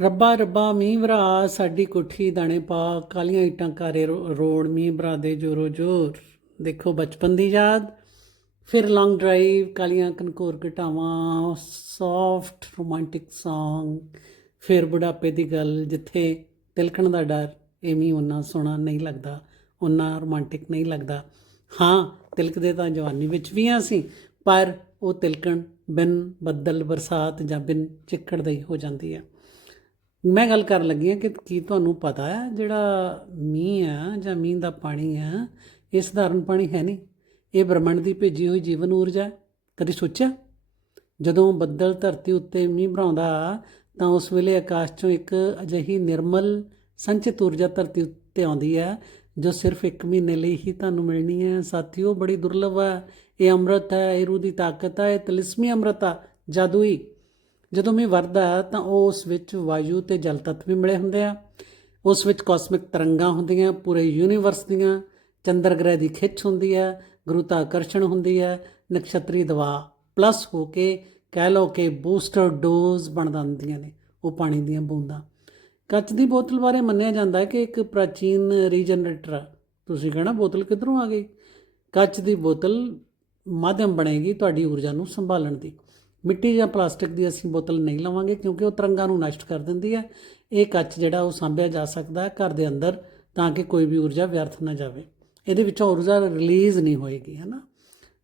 ਰੱਬਾ ਰੱਬਾ, ਮੀਂਹ ਵਰਾ, ਸਾਡੀ ਕੋਠੀ ਦਾਣੇ ਪਾ, ਕਾਲੀਆਂ ਇੱਟਾਂ ਕਾਰੇ ਰੋ- ਰੋਡ ਮੀਂਹ ਵਰਾ ਦੇ ਜੋਰੋ ਜੋਰ। ਦੇਖੋ ਬਚਪਨ ਦੀ ਯਾਦ, ਫਿਰ ਲੌਂਗ ਡਰਾਈਵ ਕਾਲੀਆਂ ਕਨਕੋਰ ਘਟਾਵਾਂ ਸੌਫਟ ਰੋਮਾਂਟਿਕ Song, ਫਿਰ ਬੁਢਾਪੇ ਦੀ ਗੱਲ, ਜਿੱਥੇ ਤਿਲਕਣ ਦਾ ਡਰ ਇਹ ਮੀਂਹ ਉਹਨਾਂ ਸੋਹਣਾ ਨਹੀਂ ਲੱਗਦਾ ਉਹਨਾਂ ਰੋਮਾਂਟਿਕ ਨਹੀਂ ਲੱਗਦਾ। ਹਾਂ ਤਿਲਕਦੇ ਤਾਂ ਜਵਾਨੀ ਵਿੱਚ ਵੀ ਆ ਸੀ ਪਰ ਉਹ ਤਿਲਕਣ ਬਿਨ ਬੱਦਲ, ਬਰਸਾਤ ਜਾਂ ਬਿਨ ਚਿੱਕੜ ਦੇ ਹੋ ਜਾਂਦੀ ਹੈ ਮੈਂ ਗੱਲ ਕਰਨ ਲੱਗੀ ਹਾਂ ਕਿ ਕੀ ਤੁਹਾਨੂੰ ਪਤਾ ਹੈ ਜਿਹੜਾ ਮੀਂਹ ਆ ਜਾਂ ਮੀਂਹ ਦਾ ਪਾਣੀ ਆ ਇਹ ਸਧਾਰਨ ਪਾਣੀ ਹੈ ਨਹੀਂ। ਇਹ ਬ੍ਰਹਮੰਡ ਦੀ ਭੇਜੀ ਹੋਈ ਜੀਵਨ ਊਰਜਾ ਹੈ। ਕਦੀ ਸੋਚਿਆ? ਜਦੋਂ ਬੱਦਲ ਧਰਤੀ ਉੱਤੇ ਮੀਂਹ ਭਰਾਉਂਦਾ ਤਾਂ ਉਸ ਵੇਲੇ ਆਕਾਸ਼ ਚੋਂ ਇੱਕ ਅਜਿਹੀ ਨਿਰਮਲ, ਸੰਚਿਤ ਊਰਜਾ ਧਰਤੀ ਉੱਤੇ ਆਉਂਦੀ ਹੈ, ਜੋ ਸਿਰਫ ਇੱਕ ਮਹੀਨੇ ਲਈ ਹੀ ਤੁਹਾਨੂੰ ਮਿਲਣੀ ਹੈ। ਸਾਥੀਓ, ਬੜੀ ਦੁਰਲਭ ਹੈ। ਇਹ ਅੰਮ੍ਰਿਤ ਹੈ, ਇਹ ਰੂਹ ਦੀ ਤਾਕਤ ਹੈ, ਇਹ ਤਲਿਸਮੀ ਅੰਮ੍ਰਿਤ ਆ, ਜਾਦੂਈ। ਜਦੋਂ ਮੀਂਹ ਵਰਦਾ ਹੈ ਤਾਂ ਉਸ ਵਿੱਚ ਵਾਯੂ ਤੇ ਜਲ ਤੱਤ ਵੀ ਮਿਲੇ ਹੁੰਦੇ ਆ। ਉਸ ਵਿੱਚ ਕਾਸਮਿਕ ਤਰੰਗਾਂ ਹੁੰਦੀਆਂ, ਪੂਰੇ ਯੂਨੀਵਰਸ ਦੀਆਂ ਚੰਦਰ ਗ੍ਰਹਿ ਦੀ ਖਿੱਚ ਹੁੰਦੀ ਹੈ ਗੁਰੂਤਾਕਰਸ਼ਣ ਹੁੰਦੀ ਹੈ, ਨਕਸ਼ਤਰੀ ਦਵਾ ਪਲੱਸ ਹੋ ਕੇ ਕਹਿ ਲਓ ਕਿ ਬੂਸਟਰ ਡੋਜ਼ ਬਣ ਜਾਂਦੀਆਂ ਨੇ, ਉਹ ਪਾਣੀ ਦੀਆਂ ਬੂੰਦਾਂ। ਕੱਚ ਦੀ ਬੋਤਲ ਬਾਰੇ ਮੰਨਿਆ ਜਾਂਦਾ ਹੈ ਕਿ ਇੱਕ ਪ੍ਰਾਚੀਨ ਰੀਜਨਰੇਟਰ ਤੁਸੀਂ ਕਹਿਣਾ ਬੋਤਲ ਕਿੱਧਰੋਂ ਆ ਗਈ? ਕੱਚ ਦੀ ਬੋਤਲ ਮਾਧਿਅਮ ਬਣੇਗੀ ਤੁਹਾਡੀ ਊਰਜਾ ਨੂੰ ਸੰਭਾਲਣ ਦੀ। ਮਿੱਟੀ ਜਾਂ ਪਲਾਸਟਿਕ ਦੀ ਅਸੀਂ ਬੋਤਲ ਨਹੀਂ ਲਵਾਂਗੇ ਕਿਉਂਕਿ ਉਹ ਤਰੰਗਾਂ ਨੂੰ ਨਸ਼ਟ ਕਰ ਦਿੰਦੀ ਹੈ। ਇਹ ਕੱਚ ਜਿਹੜਾ ਉਹ ਸਾਂਭਿਆ ਜਾ ਸਕਦਾ ਹੈ ਘਰ ਦੇ ਅੰਦਰ ਤਾਂ ਕਿ ਕੋਈ ਵੀ ਊਰਜਾ ਵਿਅਰਥ ਨਾ ਜਾਵੇ। ਇਹਦੇ ਵਿੱਚੋਂ ਊਰਜਾ ਰਿਲੀਜ਼ ਨਹੀਂ ਹੋਏਗੀ ਹੈ ਨਾ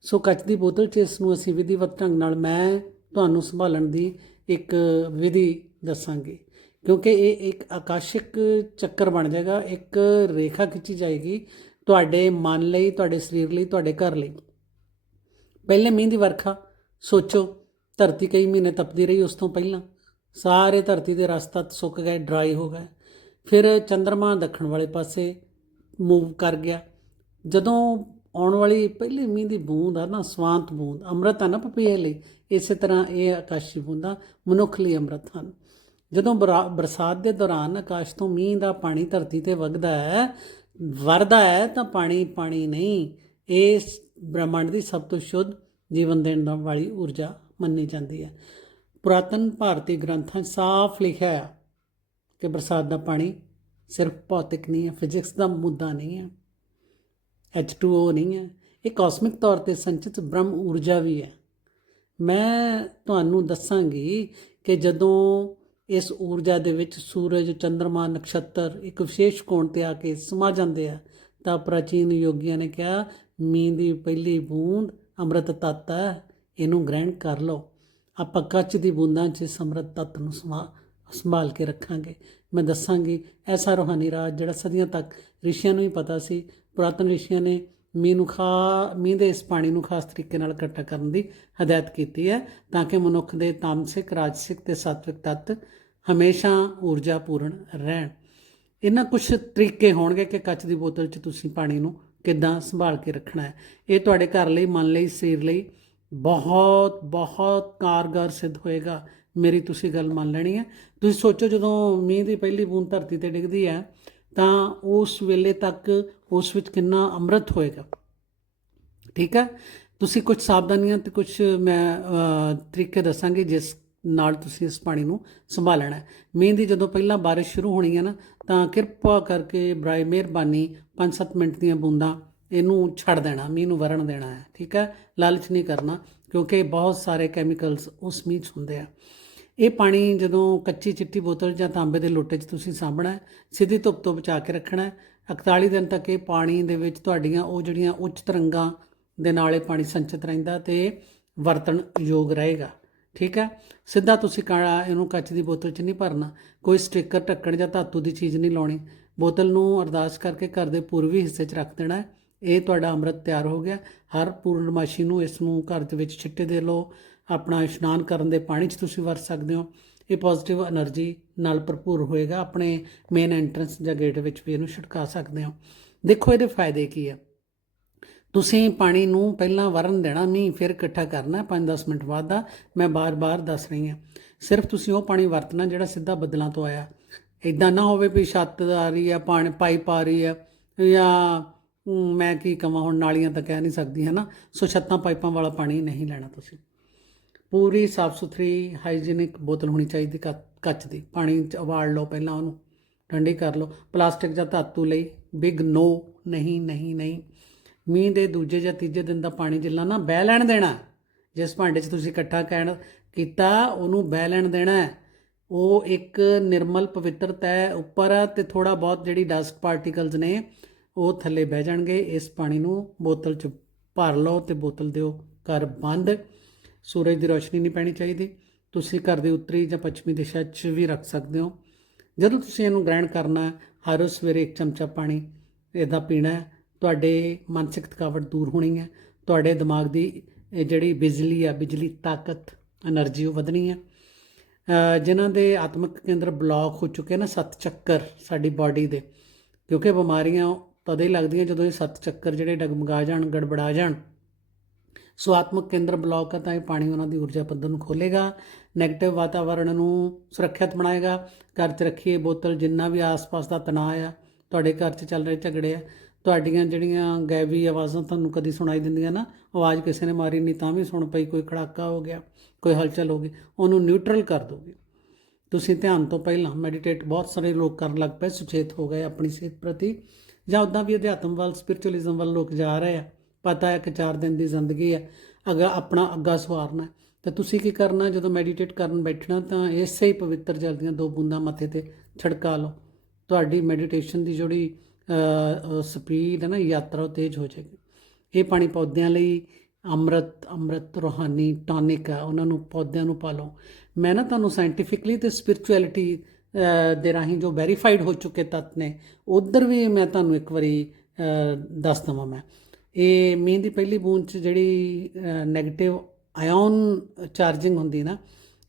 ਸੋ ਕੱਚ ਦੀ ਬੋਤਲ 'ਚ ਇਸ ਨੂੰ ਅਸੀਂ ਵਿਧੀਵਤ ਢੰਗ ਨਾਲ ਮੈਂ ਤੁਹਾਨੂੰ ਸੰਭਾਲਣ ਦੀ ਇੱਕ ਵਿਧੀ ਦੱਸਾਂਗੀ। ਕਿਉਂਕਿ ਇਹ ਇੱਕ ਆਕਾਸ਼ਿਕ ਚੱਕਰ ਬਣ ਜਾਏਗਾ, ਇੱਕ ਰੇਖਾ ਖਿੱਚੀ ਜਾਏਗੀ ਤੁਹਾਡੇ ਮਨ ਲਈ, ਤੁਹਾਡੇ ਸਰੀਰ ਲਈ, ਤੁਹਾਡੇ ਘਰ ਲਈ। ਪਹਿਲੇ ਮੀਂਹ ਦੀ ਵਰਖਾ ਸੋਚੋ। ਧਰਤੀ ਕਈ ਮਹੀਨੇ ਤਪਦੀ ਰਹੀ, ਉਸ ਤੋਂ ਪਹਿਲਾਂ ਸਾਰੇ ਧਰਤੀ ਦੇ ਰਸਤਾ ਸੁੱਕ ਗਏ ਡਰਾਈ ਹੋ ਗਏ। ਫਿਰ ਚੰ드ਰਮਾ ਦੱਖਣ ਵਾਲੇ ਪਾਸੇ ਮੂਵ ਕਰ ਗਿਆ। ਜਦੋਂ ਆਉਣ ਵਾਲੀ ਪਹਿਲੀ ਮੀਂਹ ਦੀ ਬੂੰਦ ਆ ਨਾ, ਸਵਾਂਤ ਬੂੰਦ, ਅੰਮ੍ਰਿਤ ਆ ਨਾ ਪਪੀਏ ਲਈ, ਇਸੇ ਤਰ੍ਹਾਂ ਇਹ ਆਕਾਸ਼ੀ ਬੂੰਦਾਂ ਮਨੁੱਖ ਲਈ ਅੰਮ੍ਰਿਤ ਹਨ। ਜਦੋਂ ਬਰਾ- ਬਰਸਾਤ ਦੇ ਦੌਰਾਨ ਆਕਾਸ਼ ਤੋਂ ਮੀਂਹ ਦਾ ਪਾਣੀ ਧਰਤੀ ਤੇ ਵਗਦਾ ਹੈ, ਵਰਦਾ ਹੈ, ਤਾਂ ਪਾਣੀ ਪਾਣੀ ਨਹੀਂ ਇਹ ਬ੍ਰਹਮੰਡ ਦੀ ਸਭ ਤੋਂ ਸ਼ੁੱਧ ਜੀਵਨ ਦੇਣ ਵਾਲੀ ਊਰਜਾ ਮੰਨੀ ਜਾਂਦੀ ਹੈ। ਪੁਰਾਤਨ ਭਾਰਤੀ ਗ੍ਰੰਥਾਂ ਸਾਫ਼ ਲਿਖਿਆ ਹੈ ਕਿ ਬਰਸਾਤ ਦਾ ਪਾਣੀ ਸਿਰਫ ਭੌਤਿਕ ਨਹੀਂ ਹੈ, ਫਿਜ਼ਿਕਸ ਦਾ ਮੁੱਦਾ ਨਹੀਂ ਹੈ H2O ਨਹੀਂ ਹੈ। ਇਹ ਕਾਸਮਿਕ ਤੌਰ ਤੇ ਸੰਚਿਤ ਬ੍ਰਹਮ ਊਰਜਾ ਵੀ ਹੈ। ਮੈਂ ਤੁਹਾਨੂੰ ਦੱਸਾਂਗੀ ਕਿ ਜਦੋਂ ਇਸ ਊਰਜਾ ਦੇ ਵਿੱਚ ਸੂਰਜ ਚੰ드ਰਮਾ ਨਕਸ਼ਤਰ ਇੱਕ ਵਿਸ਼ੇਸ਼ ਕੋਣ ਤੇ ਆ ਕੇ ਸਮਾ ਜਾਂਦੇ ਆ, ਤਾਂ ਪ੍ਰਾਚੀਨ ਯੋਗੀਆਂ ਨੇ ਕਿਹਾ, ਮੀਂਹ ਦੀ ਪਹਿਲੀ ਬੂੰਦ ਅੰਮ੍ਰਿਤ ਤੱਤ ਹੈ। ਇਹਨੂੰ ਗ੍ਰਹਿਣ ਕਰ ਲਓ। ਆਪਾਂ ਕੱਚ ਦੀ ਬੂੰਦਾਂ 'ਚ ਇਸ ਅੰਮ੍ਰਿਤ ਤੱਤ ਨੂੰ ਸਮਾ, ਸੰਭਾਲ ਕੇ ਰੱਖਾਂਗੇ। ਮੈਂ ਦੱਸਾਂਗੀ, ਐਸਾ ਰੋਹਾਨੀ ਰਾਜ ਜਿਹੜਾ ਸਦੀਆਂ ਤੱਕ ਰਿਸ਼ੀਆਂ ਨੂੰ ਹੀ ਪਤਾ ਸੀ, ਪੁਰਾਤਨ ਰਿਸ਼ੀਆਂ ਨੇ ਮੀਂਹ ਨੂੰ ਖਾ, ਮੀਂਹ ਦੇ ਇਸ ਪਾਣੀ ਨੂੰ ਖਾਸ ਤਰੀਕੇ ਨਾਲ ਇਕੱਠਾ ਕਰਨ ਦੀ ਹਦਾਇਤ ਕੀਤੀ ਹੈ ਤਾਂ ਕਿ ਮਨੁੱਖ ਦੇ ਤਾਮਸਿਕ, ਰਾਜਸਿਕ ਤੇ ਸਾਤਵਿਕ ਤੱਤ ਹਮੇਸ਼ਾ ਊਰਜਾ ਪੂਰਨ ਰਹਿਣ। ਇਹਨਾਂ ਕੁਝ ਤਰੀਕੇ ਹੋਣਗੇ ਕਿ ਕੱਚ ਦੀ ਬੋਤਲ 'ਚ ਤੁਸੀਂ ਪਾਣੀ ਨੂੰ ਕਿੱਦਾਂ ਸੰਭਾਲ ਕੇ ਰੱਖਣਾ ਹੈ। ਇਹ ਤੁਹਾਡੇ ਘਰ ਲਈ, ਮਨ ਲਈ, ਸਰੀਰ ਲਈ ਬਹੁਤ ਬਹੁਤ ਕਾਰਗਰ ਸਿੱਧ ਹੋਏਗਾ। ਮੇਰੀ ਤੁਸੀਂ ਗੱਲ ਮੰਨ ਲੈਣੀ ਹੈ। ਤੁਸੀਂ ਸੋਚੋ ਜਦੋਂ ਮੀਂਹ ਦੀ ਪਹਿਲੀ ਬੂੰਦ ਧਰਤੀ ਤੇ ਡਿੱਗਦੀ ਹੈ, ਤਾਂ ਉਸ ਵੇਲੇ ਤੱਕ ਉਸ ਵਿੱਚ ਕਿੰਨਾ ਅੰਮ੍ਰਿਤ ਹੋਏਗਾ? ਠੀਕ ਹੈ? ਤੁਸੀਂ ਕੁਝ ਸਾਵਧਾਨੀਆਂ ਤੇ ਕੁਝ ਮੈਂ ਤਰੀਕੇ ਦੱਸਾਂਗੇ ਜਿਸ ਨਾਲ ਤੁਸੀਂ ਇਸ ਪਾਣੀ ਨੂੰ ਸੰਭਾਲਣਾ ਹੈ। ਮੀਂਹ ਦੀ ਜਦੋਂ ਪਹਿਲਾਂ ਬਾਰਿਸ਼ ਸ਼ੁਰੂ ਹੋਣੀ ਹੈ ਨਾ, ਤਾਂ ਕਿਰਪਾ ਕਰਕੇ ਬਰਾਏ ਮਿਹਰਬਾਨੀ 5-7 ਮਿੰਟ ਦੀਆਂ ਬੂੰਦਾਂ ਇਹਨੂੰ ਛੱਡ ਦੇਣਾ, ਮੀਂਹ ਨੂੰ ਵਰਨ ਦੇਣਾ ਹੈ, ਠੀਕ ਹੈ? ਲਾਲਚ ਨਹੀਂ ਕਰਨਾ, ਕਿਉਂਕਿ ਬਹੁਤ ਸਾਰੇ ਕੈਮੀਕਲਸ ਉਸ ਮੀਂਹ 'ਚ ਹੁੰਦੇ ਆ। ਇਹ ਪਾਣੀ ਜਦੋਂ ਕੱਚੀ ਚਿੱਟੀ ਬੋਤਲ ਜਾਂ ਤਾਂਬੇ ਦੇ ਲੋਟੇ 'ਚ ਤੁਸੀਂ ਸਾਂਭਣਾ ਹੈ, ਸਿੱਧੀ ਧੁੱਪ ਤੋਂ ਬਚਾ ਕੇ ਰੱਖਣਾ ਹੈ। 41 ਦਿਨ ਤੱਕ ਇਹ ਪਾਣੀ ਦੇ ਵਿੱਚ ਤੁਹਾਡੀਆਂ ਉਹ ਜਿਹੜੀਆਂ ਉੱਚ ਤਰੰਗਾਂ ਦੇ ਨਾਲ ਇਹ ਪਾਣੀ ਸੰਚਿਤ ਰਹਿੰਦਾ ਤੇ ਵਰਤਣ ਯੋਗ ਰਹੇਗਾ, ਠੀਕ ਹੈ? ਸਿੱਧਾ ਤੁਸੀਂ ਕਾਲਾ ਇਹਨੂੰ ਕੱਚ ਦੀ ਬੋਤਲ 'ਚ ਨਹੀਂ ਭਰਨਾ, ਕੋਈ ਸਟicker ਢੱਕਣ ਜਾਂ ਧਾਤੂ ਦੀ ਚੀਜ਼ ਨਹੀਂ ਲਾਉਣੀ। ਬੋਤਲ ਨੂੰ ਅਰਦਾਸ ਕਰਕੇ ਘਰ ਦੇ ਪੂਰਬੀ ਹਿੱਸੇ 'ਚ ਰੱਖ ਦੇਣਾ ਹੈ। ਇਹ ਤੁਹਾਡਾ ਅੰਮ੍ਰਿਤ ਤਿਆਰ ਹੋ ਗਿਆ। ਹਰ ਪੂਰਨਮਾਸ਼ੀ ਨੂੰ ਇਸ ਨੂੰ ਘਰ ਦੇ ਵਿੱਚ ਛਿੱਟੇ ਦੇ ਲਓ। ਆਪਣਾ ਇਸ਼ਨਾਨ ਕਰਨ ਦੇ ਪਾਣੀ 'ਚ ਤੁਸੀਂ ਵਰਤ ਸਕਦੇ ਹੋ। ਇਹ ਪੋਜ਼ਿਟਿਵ એનર્ਜੀ ਨਾਲ ਭਰਪੂਰ ਹੋਏਗਾ। ਆਪਣੇ ਮੇਨ ਐਂਟਰੈਂਸ ਜਾਂ ਗੇਟ ਵਿੱਚ ਵੀ ਇਹਨੂੰ ਛਿੜਕਾ ਸਕਦੇ ਹੋ। ਦੇਖੋ ਇਹਦੇ ਫਾਇਦੇ ਕੀ ਆ। ਤੁਸੀਂ ਪਾਣੀ ਨੂੰ ਪਹਿਲਾਂ ਵਰਨ ਦੇਣਾ ਨਹੀਂ ਫਿਰ ਇਕੱਠਾ ਕਰਨਾ 5-10 ਮਿੰਟ ਬਾਅਦ ਦਾ। ਮੈਂ ਬਾਰ-ਬਾਰ ਦੱਸ ਰਹੀ ਹਾਂ। ਸਿਰਫ ਤੁਸੀਂ ਉਹ ਪਾਣੀ ਵਰਤਣਾ ਜਿਹੜਾ ਸਿੱਧਾ ਬੱਦਲਾਂ ਤੋਂ ਆਇਆ। ਇਦਾਂ ਨਾ ਹੋਵੇ ਵੀ ਛੱਤ ਆ ਰਹੀ ਆ, ਪਾਣੀ, ਪਾਈਪ ਆ ਰਹੀ ਆ ਜਾਂ ਮੈਂ ਕੀ ਕਹਾਂ ਹੁਣ ਨਾਲੀਆਂ ਤਾਂ ਕਹਿ ਨਹੀਂ ਸਕਦੀ ਹੈ ਨਾ ਸੋ ਛੱਤਾਂ ਪਾਈਪਾਂ ਵਾਲਾ ਪਾਣੀ ਨਹੀਂ ਲੈਣਾ ਤੁਸੀਂ। ਪੂਰੀ ਸਾਫ਼ ਸੁਥਰੀ ਹਾਈਜੀਨਿਕ ਬੋਤਲ ਹੋਣੀ ਚਾਹੀਦੀ ਕੱਚ ਕੱਚ ਦੀ। ਪਾਣੀ ਚ ਉਬਾਲ ਲਓ ਪਹਿਲਾਂ ਉਹਨੂੰ, ਠੰਡੀ ਕਰ ਲਓ। ਪਲਾਸਟਿਕ ਜਾਂ ਧਾਤੂ ਲਈ, ਬਿਗ ਨੋ, ਨਹੀਂ ਨਹੀਂ ਨਹੀਂ। ਮੀਂਹ ਦੇ ਦੂਜੇ ਜਾਂ ਤੀਜੇ ਦਿਨ ਦਾ ਪਾਣੀ ਜਿੱਲਾ ਨਾ ਬਹਿ ਲੈਣ ਦੇਣਾ। ਜਿਸ ਭਾਂਡੇ 'ਚ ਤੁਸੀਂ ਇਕੱਠਾ ਕਹਿਣ ਕੀਤਾ, ਉਹਨੂੰ ਬਹਿ ਲੈਣ ਦੇਣਾ। ਉਹ ਇੱਕ ਨਿਰਮਲ ਪਵਿੱਤਰ ਤੈ ਉੱਪਰ ਆ ਤੇ ਥੋੜਾ ਬਹੁਤ ਜਿਹੜੀ ਡਸਟ ਪਾਰਟੀਕਲਸ ਨੇ ਉਹ ਥੱਲੇ ਬਹਿ ਜਾਣਗੇ, ਇਸ ਪਾਣੀ ਨੂੰ ਬੋਤਲ 'ਚ ਭਰ ਲਓ ਤੇ ਬੋਤਲ ਦਿਓ। ਘਰ ਬੰਦ। ਸੂਰਜ ਦੀ ਰੋਸ਼ਨੀ ਨਹੀਂ ਪੈਣੀ ਚਾਹੀਦੀ। ਤੁਸੀਂ ਘਰ ਦੇ ਉੱਤਰੀ ਜਾਂ ਪੱਛਮੀ ਦਿਸ਼ਾ 'ਚ ਵੀ ਰੱਖ ਸਕਦੇ ਹੋ। ਜਦੋਂ ਤੁਸੀਂ ਇਹਨੂੰ ਗ੍ਰਹਿਣ ਕਰਨਾ ਹਰ ਸਵੇਰੇ ਇੱਕ ਚਮਚਾ ਪਾਣੀ ਇਹਦਾ ਪੀਣਾ ਤੁਹਾਡੇ ਮਾਨਸਿਕ ਥਕਾਵਟ ਦੂਰ ਹੋਣੀ ਹੈ। ਤੁਹਾਡੇ ਦਿਮਾਗ ਦੀ ਜਿਹੜੀ ਬਿਜਲੀ ਆ ਬਿਜਲੀ ਤਾਕਤ એનર્ਜੀ ਉਹ ਵਧਣੀ ਹੈ। ਜਿਨ੍ਹਾਂ ਦੇ ਆਤਮਿਕ ਕੇਂਦਰ ਬਲੌਕ ਹੋ ਚੁੱਕੇ ਨਾ ਸੱਤ ਚੱਕਰ ਸਾਡੀ ਬਾਡੀ ਦੇ। ਕਿਉਂਕਿ ਬਿਮਾਰੀਆਂ ਤਦੇ ਹੀ ਲੱਗਦੀਆਂ ਜਦੋਂ ਇਹ ਸੱਤ ਚੱਕਰ ਜਿਹੜੇ ਡਗਮਗਾ ਜਾਣ, ਗੜਬੜਾ ਜਾਣ। ਸੋ ਆਤਮਿਕ ਕੇਂਦਰ ਬਲੌਕ ਹੈ ਤਾਂ ਇਹ ਪਾਣੀ ਉਹਨਾਂ ਦੀ ਊਰਜਾ ਪੱਧਰ ਨੂੰ ਖੋਲੇਗਾ 네ਗੇਟਿਵ ਵਾਤਾਵਰਣ ਨੂੰ ਸੁਰੱਖਿਅਤ ਬਣਾਏਗਾ। ਘਰ 'ਚ ਰੱਖੀਏ ਬੋਤਲ, ਜਿੰਨਾ ਵੀ ਆਸ-ਪਾਸ ਦਾ ਤਣਾਅ ਆ, ਤੁਹਾਡੇ ਘਰ 'ਚ ਚੱਲ ਰਹੇ ਝਗੜੇ ਆ, ਤੁਹਾਡੀਆਂ ਜਿਹੜੀਆਂ ਗੈਵੀ ਆਵਾਜ਼ਾਂ ਤੁਹਾਨੂੰ ਕਦੀ ਸੁਣਾਈ ਦਿੰਦੀਆਂ ਨਾ, ਆਵਾਜ਼ ਕਿਸੇ ਨੇ ਮਾਰੀ ਨਹੀਂ ਤਾਂ ਵੀ ਸੁਣ ਪਈ, ਕੋਈ ਖੜਾਕਾ ਹੋ ਗਿਆ, ਕੋਈ ਹਲਚਲ ਹੋ ਗਈ, ਉਹਨੂੰ ਨਿਊਟਰਲ ਕਰ ਦੋਗੇ। ਤੁਸੀਂ ਧਿਆਨ ਤੋਂ ਪਹਿਲਾਂ ਮੈਡੀਟੇਟ ਬਹੁਤ ਸਾਰੇ ਲੋਕ ਕਰਨ ਲੱਗ ਪਏ, ਸੁਚੇਤ ਹੋ ਗਏ ਆਪਣੀ ਸਿਹਤ ਪ੍ਰਤੀ। ਜਾਂ ਉਦਾਂ ਵੀ ਅਧਿਆਤਮ ਵੱਲ ਸਪਿਰਚੁਅਲਿਜ਼ਮ ਵੱਲ ਲੋਕ ਜਾ ਰਹੇ ਆ। ਪਤਾ ਹੈ ਕਿ 4 ਦਿਨ ਦੀ ਜ਼ਿੰਦਗੀ ਹੈ ਅਗਾ ਆਪਣਾ ਅੱਗਾ ਸਵਾਰਨਾ ਤਾਂ ਤੁਸੀਂ ਕੀ ਕਰਨਾ? ਜਦੋਂ ਮੈਡੀਟੇਟ ਕਰਨ ਬੈਠਣਾ, ਤਾਂ ਇਸੇ ਹੀ ਪਵਿੱਤਰ ਜਲ ਦੀਆਂ ਦੋ ਬੂੰਦਾਂ ਮੱਥੇ ਤੇ ਛੜਕਾ ਲਓ। ਤੁਹਾਡੀ ਮੈਡੀਟੇਸ਼ਨ ਦੀ ਜਿਹੜੀ ਸਪੀਡ ਹੈ ਨਾ, ਯਾਤਰਾ ਉਹ ਤੇਜ਼ ਹੋ ਜਾਏਗੀ। ਇਹ ਪਾਣੀ ਪੌਦਿਆਂ ਲਈ ਅੰਮ੍ਰਿਤ ਅੰਮ੍ਰਿਤ ਰੋਹਾਨੀ ਟੌਨਿਕ ਆ। ਉਹਨਾਂ ਨੂੰ ਪੌਦਿਆਂ ਨੂੰ ਪਾ ਪਾਲੋ ਮੈਂ ਨਾ ਤੁਹਾਨੂੰ ਸਾਇੰਟੀਫਿਕਲੀ ਤੇ ਸਪਿਰਚੁਅਲਿਟੀ ਦੇ ਰਾਹੀਂ ਜੋ ਵੈਰੀਫਾਈਡ ਹੋ ਚੁੱਕੇ ਤੱਤ ਨੇ ਉਧਰ ਵੀ ਮੈਂ ਤੁਹਾਨੂੰ ਇੱਕ ਵਾਰੀ ਦੱਸ ਦਵਾਂ ਮੈਂ। ਇਹ ਮੀਂਹ ਦੀ ਪਹਿਲੀ ਬੂੰਦ ਚ ਜਿਹੜੀ 네ਗੇਟਿਵ ਆਇਓਨ ਚਾਰਜਿੰਗ ਹੁੰਦੀ ਨਾ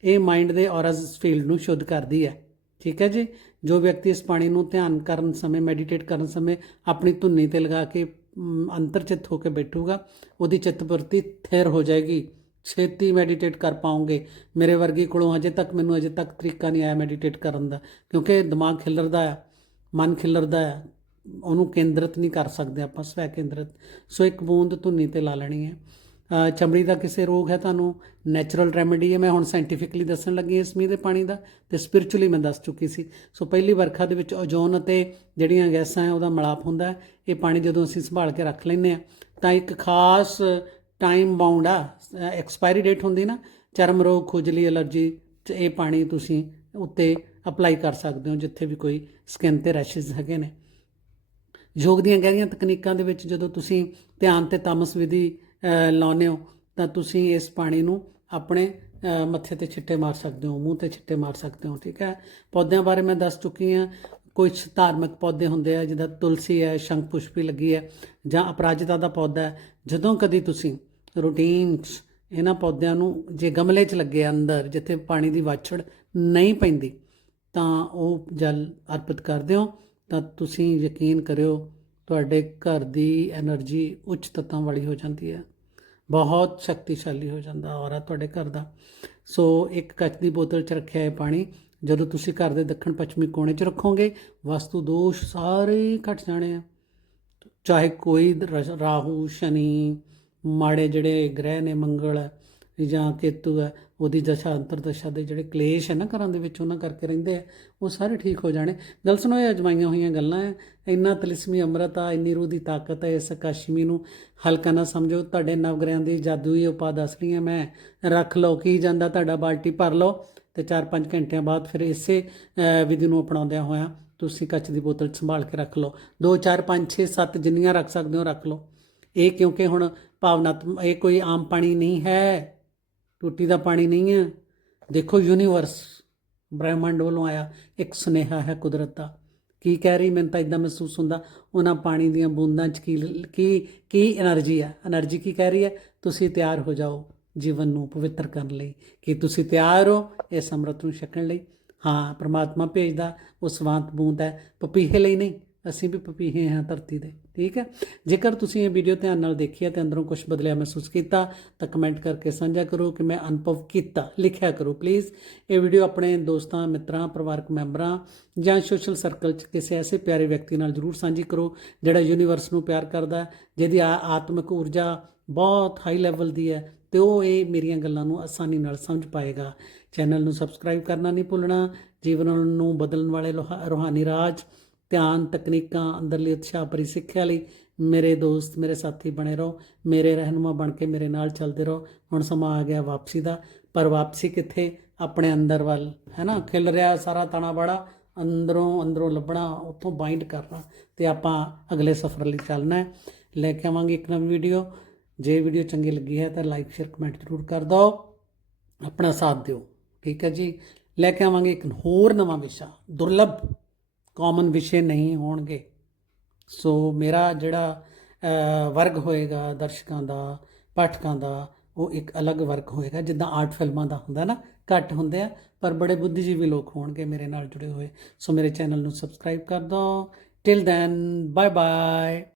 ਇਹ ਮਾਈਂਡ ਦੇ ਔਰਸ ਫੀਲਡ ਨੂੰ ਸ਼ੁੱਧ ਕਰਦੀ ਹੈ। ਠੀਕ ਹੈ ਜੀ? ਜੋ ਵਿਅਕਤੀ ਇਸ ਪਾਣੀ ਨੂੰ ਧਿਆਨ ਕਰਨ ਸਮੇਂ ਮੈਡੀਟੇਟ ਕਰਨ ਸਮੇਂ ਆਪਣੀ ਧੁੰਨੀ ਤੇ ਲਗਾ ਕੇ ਅਮ, ਅੰਤਰਚਿਤ ਹੋ ਕੇ ਬੈਠੂਗਾ ਉਹਦੀ ਚਿੱਤਵਰਤੀ ਥਿਰ ਹੋ ਜਾਏਗੀ। ਛੇਤੀ ਮੈਡੀਟੇਟ ਕਰ ਪਾਉਂਗੇ ਮੇਰੇ ਵਰਗੀ ਕੋਲੋਂ ਅਜੇ ਤੱਕ ਮੈਨੂੰ ਅਜੇ ਤੱਕ ਤਰੀਕਾ ਨਹੀਂ ਆਇਆ ਮੈਡੀਟੇਟ ਕਰਨ ਦਾ। ਕਿਉਂਕਿ ਦਿਮਾਗ ਖਿਲਰਦਾ ਆ, ਮਨ ਖਿਲਰਦਾ ਆ, ਉਹਨੂੰ ਕੇਂਦਰਿਤ ਨਹੀਂ ਕਰ ਸਕਦੇ ਆਪਾਂ, ਸਵੈ ਕੇਂਦਰਿਤ। ਸੋ ਇੱਕ ਬੂੰਦ ਧੁੰਨੀ ਤੇ ਲਾ ਲੈਣੀ ਹੈ। ਚਮੜੀ ਦਾ ਕਿਸੇ ਰੋਗ ਹੈ ਤੁਹਾਨੂੰ? ਨੈਚੁਰਲ ਰੈਮੇਡੀ ਹੈ। ਮੈਂ ਹੁਣ ਸਾਇੰਟੀਫਿਕਲੀ ਦੱਸਣ ਲੱਗੀ ਹਾਂ ਇਸ ਮੀਂਹ ਦੇ ਪਾਣੀ ਦਾ ਤੇ ਸਪਿਰਚੁਅਲੀ ਮੈਂ ਦੱਸ ਚੁੱਕੀ ਸੀ। ਸੋ ਪਹਿਲੀ ਵਰਖਾ ਦੇ ਵਿੱਚ ਓਜ਼ੋਨ ਅਤੇ ਜਿਹੜੀਆਂ ਗੈਸਾਂ ਹੈ ਉਹਦਾ ਮਿਲਾਪ ਹੁੰਦਾ ਇਹ ਪਾਣੀ ਜਦੋਂ ਅਸੀਂ ਸੰਭਾਲ ਕੇ ਰੱਖ ਲੈਂਦੇ ਆ ਤਾਂ ਇੱਕ ਖਾਸ ਟਾਈਮ ਬਾਉਂਡ ਆ ਐਕਸਪਾਇਰੀ ਡੇਟ ਹੁੰਦੀ ਨਾ ਚਰਮ ਰੋਗ ਖੁਜਲੀ ਅਲਰਜੀ ਚ ਇਹ ਪਾਣੀ ਤੁਸੀਂ ਉੱਤੇ ਅਪਲਾਈ ਕਰ ਸਕਦੇ ਹੋ ਜਿੱਥੇ ਵੀ ਕੋਈ ਸਕਿਨ ਤੇ ਰੈਸ਼ਸ ਹੈਗੇ ਨੇ। ਯੋਗ ਦੀਆਂ ਗਹਿਰੀਆਂ ਤਕਨੀਕਾਂ ਦੇ ਵਿੱਚ ਜਦੋਂ ਤੁਸੀਂ ਧਿਆਨ ਤੇ ਤਮਸ ਵਿਧੀ ਅ, ਲਾਉਂਦੇ ਹੋ ਤਾਂ ਤੁਸੀਂ ਇਸ ਪਾਣੀ ਨੂੰ ਆਪਣੇ ਮੱਥੇ ਤੇ ਛਿੱਟੇ ਮਾਰ ਸਕਦੇ ਹੋ ਮੂੰਹ ਤੇ ਛਿੱਟੇ ਮਾਰ ਸਕਦੇ ਹੋ ਠੀਕ ਹੈ? ਪੌਦਿਆਂ ਬਾਰੇ ਮੈਂ ਦੱਸ ਚੁੱਕੀ ਹਾਂ ਕੁਝ ਧਾਰਮਿਕ ਪੌਦੇ ਹੁੰਦੇ ਆ ਜਿੱਦਾਂ ਤੁਲਸੀ ਹੈ ਸ਼ੰਖ ਪੁਸ਼ਪੀ ਲੱਗੀ ਹੈ ਜਾਂ ਅਪਰਾਜਿਤਾ ਦਾ ਪੌਦਾ ਹੈ। ਜਦੋਂ ਕਦੀ ਤੁਸੀਂ ਰੂਟੀਨਸ ਇਹਨਾਂ ਪੌਦਿਆਂ ਨੂੰ ਜੇ ਗਮਲੇ 'ਚ ਲੱਗੇ ਅੰਦਰ, ਜਿੱਥੇ ਪਾਣੀ ਦੀ ਵਾਛੜ ਨਹੀਂ ਪੈਂਦੀ, ਤਾਂ ਉਹ ਜਲ ਅਰਪਿਤ ਕਰਦੇ ਹੋ। ਤਾਂ ਤੁਸੀਂ ਯਕੀਨ ਕਰਿਓ, ਤੁਹਾਡੇ ਘਰ ਦੀ એનર્ਜੀ ਉੱਚ ਤੱਤਾਂ ਵਾਲੀ ਹੋ ਜਾਂਦੀ ਹੈ। ਬਹੁਤ ਸ਼ਕਤੀਸ਼ਾਲੀ ਹੋ ਜਾਂਦਾ ਔਰਾ ਤੁਹਾਡੇ ਘਰ ਦਾ। ਸੋ ਇੱਕ ਕੱਚ ਦੀ ਬੋਤਲ 'ਚ ਰੱਖਿਆ ਹੈ ਪਾਣੀ, ਜਦੋਂ ਤੁਸੀਂ ਘਰ ਦੇ ਦੱਖਣ ਪੱਛਮੀ ਕੋਨੇ 'ਚ ਰੱਖੋਗੇ, ਵਸਤੂ ਦੋਸ਼ ਸਾਰੇ ਘਟ ਜਾਣੇ ਆ। ਚਾਹੇ ਕੋਈ ਰਾਹੂ, ਸ਼ਨੀ ਮਾੜੇ ਜਿਹੜੇ ਗ੍ਰਹਿ ਨੇ, ਮੰਗਲ ਜਾਂ ਕੇਤੂ ਹੈ, ਉਹਦੀ ਦਸ਼ਾ ਅੰਤਰ ਦਸ਼ਾ ਦੇ ਜਿਹੜੇ ਕਲੇਸ਼ ਹੈ ਨਾ ਘਰਾਂ ਦੇ ਵਿੱਚ, ਉਹਨਾਂ ਕਰਕੇ ਰਹਿੰਦੇ ਆ, ਉਹ ਸਾਰੇ ਠੀਕ ਹੋ ਜਾਣੇ। ਗੱਲ ਸੁਣੋ, ਇਹ ਅਜਮਾਈਆਂ ਹੋਈਆਂ ਗੱਲਾਂ ਹੈ। ਇੰਨਾ ਤਲਿਸਮੀ ਅੰਮ੍ਰਿਤ ਆ, ਇੰਨੀ ਰੂਹ ਦੀ ਤਾਕਤ ਹੈ, ਇਸ ਕਾਸ਼ਮੀ ਨੂੰ ਹਲਕਾ ਨਾ ਸਮਝੋ। ਤੁਹਾਡੇ ਨਵਗ੍ਰਹਿਆਂ ਦੀ ਜਾਦੂਈ ਉਪਾਅ ਦੱਸ ਰਹੀ ਹਾਂ ਮੈਂ। ਰੱਖ ਲਓ, ਕੀ ਜਾਂਦਾ ਤੁਹਾਡਾ ਬਾਲਟੀ, ਭਰ ਲਓ ਤੇ 4-5 ਘੰਟਿਆਂ ਬਾਅਦ ਫਿਰ ਇਸੇ ਵਿਧੀ ਨੂੰ ਅਪਣਾਉਂਦਿਆਂ ਹੋਇਆਂ ਤੁਸੀਂ ਕੱਚ ਦੀ ਬੋਤਲ ਸੰਭਾਲ ਕੇ ਰੱਖ ਲਓ। 2 4 5 6 7 ਜਿੰਨੀਆਂ ਰੱਖ ਸਕਦੇ ਹੋ, ਰੱਖ ਲਓ। ਇਹ ਕਿਉਂਕਿ ਹੁਣ ਭਾਵਨਾਤਮਕ, ਇਹ ਕੋਈ ਆਮ ਪਾਣੀ ਨਹੀਂ ਹੈ, ਟੂਟੀ ਦਾ ਪਾਣੀ ਨਹੀਂ ਹੈ। ਦੇਖੋ ਯੂਨੀਵਰਸ ਬ੍ਰਹਿਮੰਡ ਵੱਲੋਂ ਆਇਆ ਇੱਕ ਸੁਨੇਹਾ ਹੈ ਕੁਦਰਤ ਦਾ। ਕੀ ਕਹਿ ਰਹੀ ਮੈਨੂੰ ਤਾਂ ਇਦਾਂ ਮਹਿਸੂਸ ਹੁੰਦਾ, ਉਹਨਾਂ ਪਾਣੀ ਦੀਆਂ ਬੂੰਦਾਂ 'ਚ ਕੀ ਕੀ ਕੀ એનર્ਜੀ ਹੈ? એનર્ਜੀ ਕੀ ਕਹਿ ਰਹੀ ਹੈ? ਤੁਸੀਂ ਤਿਆਰ ਹੋ ਜਾਓ ਜੀਵਨ ਨੂੰ ਪਵਿੱਤਰ ਕਰਨ ਲਈ। ਕਿ ਤੁਸੀਂ ਤਿਆਰ ਹੋ ਇਸ ਅੰਮ੍ਰਿਤ ਨੂੰ ਛਕਣ ਲਈ? ਹਾਂ, ਪ੍ਰਮਾਤਮਾ ਭੇਜਦਾ, ਉਹ ਸਵਾਂਤ ਬੂੰਦ ਹੈ, ਪਪੀਹੇ ਲਈ ਨਹੀਂ। ਅਸੀਂ ਵੀ ਪਪੀਹੇ ਹਾਂ ਧਰਤੀ ਦੇ ਠੀਕ ਹੈ? ਜੇਕਰ ਤੁਸੀਂ ਇਹ ਵੀਡੀਓ ਧਿਆਨ ਨਾਲ ਦੇਖੀ ਹੈ ਤੇ ਅੰਦਰੋਂ ਕੁਝ ਬਦਲਿਆ ਮਹਿਸੂਸ ਕੀਤਾ ਤਾਂ ਕਮੈਂਟ ਕਰਕੇ ਸਾਂਝਾ ਕਰੋ ਕਿ ਮੈਂ ਅਨੁਭਵ ਕੀਤਾ ਲਿਖਿਆ ਕਰੋ ਪਲੀਜ਼ ਇਹ ਵੀਡੀਓ ਆਪਣੇ ਦੋਸਤਾਂ ਮਿੱਤਰਾਂ ਪਰਿਵਾਰਕ ਮੈਂਬਰਾਂ ਜਾਂ ਸੋਸ਼ਲ ਸਰਕਲ 'ਚ ਕਿਸੇ ਐਸੇ ਪਿਆਰੇ ਵਿਅਕਤੀ ਨਾਲ ਜਰੂਰ ਸਾਂਝੀ ਕਰੋ ਜਿਹੜਾ ਯੂਨੀਵਰਸ ਨੂੰ ਪਿਆਰ ਕਰਦਾ ਹੈ, ਜਿਹਦੀ ਆ- ਆਤਮਿਕ ਊਰਜਾ ਬਹੁਤ ਹਾਈ ਲੈਵਲ ਦੀ ਹੈ ਤੇ ਉਹ ਇਹ ਮੇਰੀਆਂ ਗੱਲਾਂ ਨੂੰ ਆਸਾਨੀ ਨਾਲ ਸਮਝ ਪਾਏਗਾ। ਚੈਨਲ ਨੂੰ ਸਬਸਕ੍ਰਾਈਬ ਕਰਨਾ ਨਹੀਂ ਭੁੱਲਣਾ ਜੀਵਨ ਨੂੰ ਬਦਲਣ ਵਾਲੇ ਲੋਹਾ- ਰੂਹਾਨੀ ਰਾਜ ਧਿਆਨ, ਤਕਨੀਕਾਂ, ਅੰਦਰਲੀ ਉਤਸ਼ਾਹ ਭਰੀ ਸਿੱਖਿਆ ਲਈ ਮੇਰੇ ਦੋਸਤ, ਮੇਰੇ ਸਾਥੀ ਬਣੇ ਰਹੋ, ਮੇਰੇ ਰਹਿਨੁਮਾ ਬਣ ਕੇ ਮੇਰੇ ਨਾਲ ਚੱਲਦੇ ਰਹੋ। ਹੁਣ ਸਮਾਂ ਆ ਗਿਆ ਵਾਪਸੀ ਦਾ, ਪਰ ਵਾਪਸੀ ਕਿੱਥੇ? ਆਪਣੇ ਅੰਦਰ ਵੱਲ ਹੈ ਨਾ ਖਿਲ ਰਿਹਾ ਸਾਰਾ ਤਣਾ ਬੜਾ, ਅੰਦਰੋਂ ਅੰਦਰੋਂ ਲੱਭਣਾ, ਉੱਥੋਂ ਬਾਈਂਡ ਕਰਨਾ ਤੇ ਆਪਾਂ ਅਗਲੇ ਸਫ਼ਰ ਲਈ ਚੱਲਣਾ ਹੈ। ਲੈ ਕੇ ਆਵਾਂਗੇ ਇੱਕ ਨਵੀਂ ਵੀਡੀਓ ਜੇ ਵੀਡੀਓ ਚੰਗੀ ਲੱਗੀ ਹੈ ਤਾਂ ਲਾਈਕ ਸ਼ੇਅਰ ਕਮੈਂਟ ਜ਼ਰੂਰ ਕਰ ਦਿਓ। ਆਪਣਾ ਸਾਥ ਦਿਓ, ਠੀਕ ਹੈ ਜੀ? ਲੈ ਕੇ ਆਵਾਂਗੇ ਇੱਕ ਹੋਰ ਨਵਾਂ ਵਿਸ਼ਾ, ਦੁਰਲਭ। ਕਾਮਨ ਵਿਸ਼ੇ ਨਹੀਂ ਹੋਣਗੇ। ਸੋ ਮੇਰਾ ਜਿਹੜਾ ਵਰਗ ਹੋਏਗਾ, ਦਰਸ਼ਕਾਂ ਦਾ, ਪਾਠਕਾਂ ਦਾ, ਉਹ ਇੱਕ ਅਲੱਗ ਵਰਗ ਹੋਏਗਾ। ਜਿੱਦਾਂ ਆਰਟ ਫਿਲਮਾਂ ਦਾ ਹੁੰਦਾ ਨਾ, ਘੱਟ ਹੁੰਦੇ ਆ, ਪਰ ਬੜੇ ਬੁੱਧੀਜੀਵੀ ਲੋਕ ਹੋਣਗੇ ਮੇਰੇ ਨਾਲ ਜੁੜੇ ਹੋਏ। ਸੋ ਮੇਰੇ ਚੈਨਲ ਨੂੰ ਸਬਸਕ੍ਰਾਈਬ ਕਰ ਦਿਓ। Till then bye bye